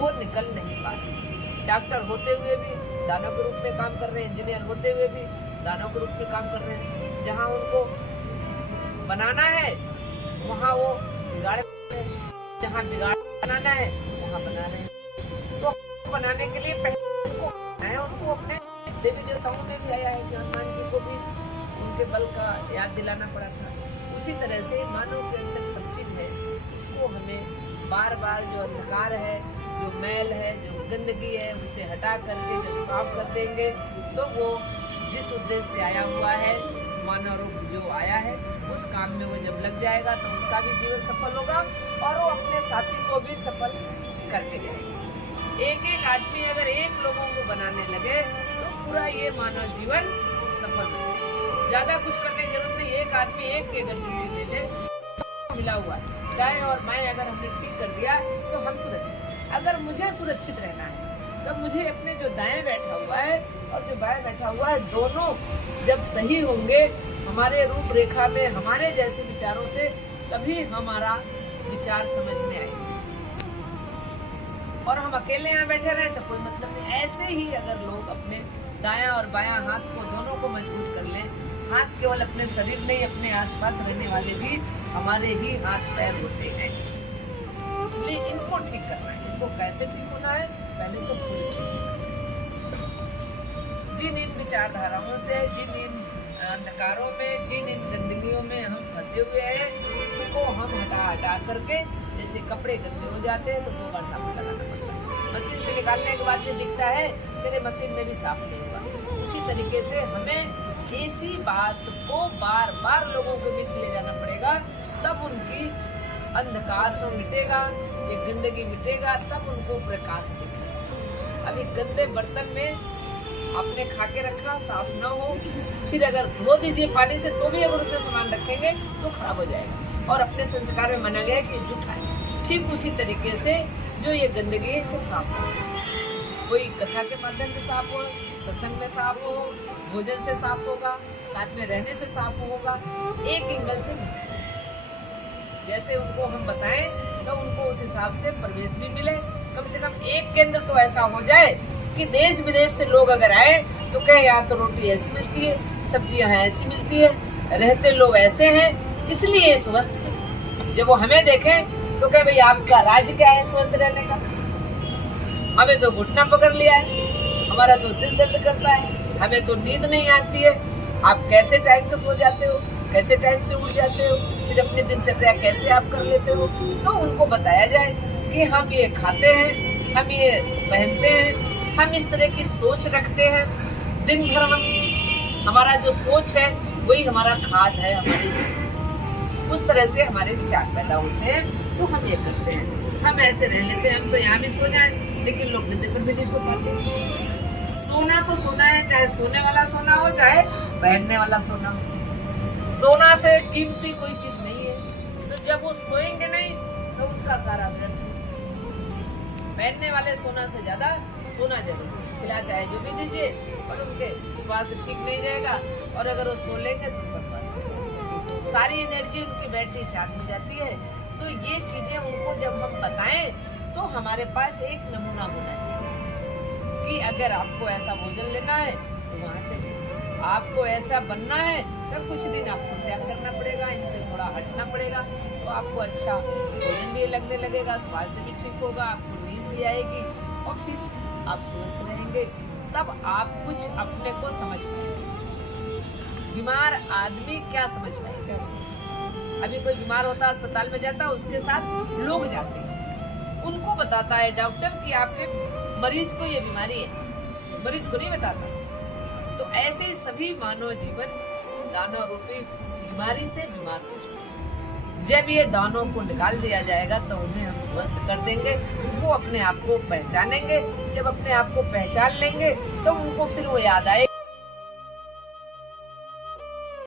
वो निकल नहीं पाते। डॉक्टर होते हुए भी दानव के रूप में काम कर रहे हैं, इंजीनियर होते हुए भी दानव के रूप में काम कर रहे हैं। जहाँ उनको बनाना है वहाँ वो बिगाड़ रहे हैं, जहाँ बिगाड़ बनाना है वहाँ बना रहे हैं। तो बनाने के लिए पहले उनको अपने देवी देवताओं में भी आया है कि हनुमान जी को भी उनके बल का याद दिलाना पड़ा था। उसी तरह से मानव के अंदर सब चीज है, उसको हमें बार बार जो अंधकार है, जो मैल है, जो गंदगी है, उसे हटा करके जब साफ कर देंगे तो वो जिस उद्देश्य से आया हुआ है, मानव रूप जो आया है, उस काम में वो जब लग जाएगा तो उसका भी जीवन सफल होगा और वो अपने साथी को भी सफल करके जाएगा। एक एक आदमी अगर एक लोगों को बनाने लगे तो पूरा ये मानव जीवन सफल होगा। ज्यादा कुछ करने की जरूरत नहीं, एक आदमी एक की अगर ड्यूटी ले ले, मिला हुआ है दाएं और बाएं अगर हमने ठीक कर दिया तो हम सुरक्षित। अगर मुझे सुरक्षित रहना है तब मुझे अपने जो दाएं बैठा हुआ है और जो बाएं बैठा हुआ है, दोनों जब सही होंगे हमारे रूप रेखा में, हमारे जैसे विचारों से, तभी हमारा विचार समझ में आएगा। और हम अकेले यहाँ बैठे रहे तो कोई मतलब नहीं। ऐसे ही अगर लोग अपने दायां और बायां हाथ को दोनों को मजबूत कर लें, हाथ केवल अपने शरीर नहीं, अपने आसपास रहने वाले भी हमारे ही हाथ पैर होते हैं। इसलिए इनको ठीक करना है। इनको कैसे ठीक होना है? पहले तो खुद ठीक होना है। जिन इन विचारधाराओं से, जिन इन अंधकारों में, जिन इन गंदगियों में हम फंसे हुए हैं, उनको हम हटा करके, जैसे कपड़े गंदे हो जाते हैं तो 2 बार साबुन लगाना पड़ता है। मशीन से निकालने के बाद जो दिखता है तेरे मशीन में भी साफ नहीं हुआ। उसी तरीके से हमें इसी बात को बार बार लोगों के बीच ले जाना पड़ेगा, तब उनकी अंधकार से मिटेगा, ये गंदगी मिटेगा, तब उनको प्रकाश दिखेगा। अभी गंदे बर्तन में आपने खा के रखा, साफ ना हो, फिर अगर धो दीजिए पानी से तो भी अगर उसमें सामान रखेंगे तो खराब हो जाएगा। और अपने संस्कार में माना गया कि जूठा है। ठीक उसी तरीके से जो ये गंदगी है इसे साफ हो, कोई कथा के माध्यम से साफ हो, सत्संग में साफ हो, भोजन से साफ होगा, साथ में रहने से साफ होगा, एक एंगल से नहीं। जैसे उनको हम बताएं तो उनको उस हिसाब से प्रवेश भी मिले। कम से कम एक केंद्र तो ऐसा हो जाए कि देश विदेश से लोग अगर आए तो कहे यहाँ तो रोटी ऐसी मिलती है, सब्जियां ऐसी मिलती है, रहते लोग ऐसे हैं, इसलिए स्वस्थ है। जब वो हमें देखें तो कहे भाई आपका राज्य क्या है स्वस्थ रहने का? हमें तो घुटना पकड़ लिया है, हमारा तो सिर दर्द करता है, हमें तो नींद नहीं आती है। आप कैसे टाइम से सो जाते हो, कैसे टाइम से उठ जाते हो, फिर अपनी दिनचर्या कैसे आप कर लेते हो? तो उनको बताया जाए कि हम ये खाते हैं, हम ये पहनते हैं, हम इस तरह की सोच रखते हैं। दिन भर हमारा जो सोच है वही हमारा खाद है, हमारी उस तरह से हमारे विचार पैदा होते हैं। तो हम ये करते हैं, हम ऐसे रह लेते हैं, हम तो यहाँ भी सो जाएं, लेकिन लोग गद्दे पर भी नहीं सो पाते। सोना तो सोना है, चाहे सोने वाला सोना हो, चाहे पहनने वाला सोना हो। सोना से कीमती कोई चीज नहीं है। तो जब वो सोएंगे नहीं तो उनका सारा व्यर्थ। पहनने वाले सोना से ज्यादा सोना जरूर खिला, चाहे जो भी दीजिए, और उनके स्वास्थ्य ठीक नहीं रहेगा। और अगर वो सो लेंगे तो उनका स्वास्थ्य ठीक रहेगा, सारी एनर्जी उनकी बैटरी चार्ज हो जाती है। तो ये चीजें उनको जब हम बताएं तो हमारे पास एक नमूना होना चाहिए कि अगर आपको ऐसा भोजन लेना है तो वहाँ चलिए, आपको ऐसा बनना है तो कुछ दिन आपको त्याग करना पड़ेगा, इनसे थोड़ा हटना पड़ेगा, तो आपको अच्छा भोजन भी लगने लगेगा, स्वास्थ्य भी ठीक होगा, आपको नींद भी आएगी और फिर आप स्वस्थ रहेंगे। तब आप कुछ अपने को समझ पाएंगे। बीमार आदमी क्या समझ पाएगा? अभी कोई बीमार होता है, अस्पताल में जाता है, उसके साथ लोग जाते हैं, उनको बताता है डॉक्टर कि आपके मरीज को ये बीमारी है, मरीज को नहीं बताता। तो ऐसे ही सभी मानव जीवन दानव रूपी बीमारी से बीमार हो चुके हैं। जब ये दानों को निकाल दिया जाएगा तो उन्हें हम स्वस्थ कर देंगे, वो अपने आप को पहचानेंगे। जब अपने आप को पहचान लेंगे तो उनको फिर वो याद आएगा।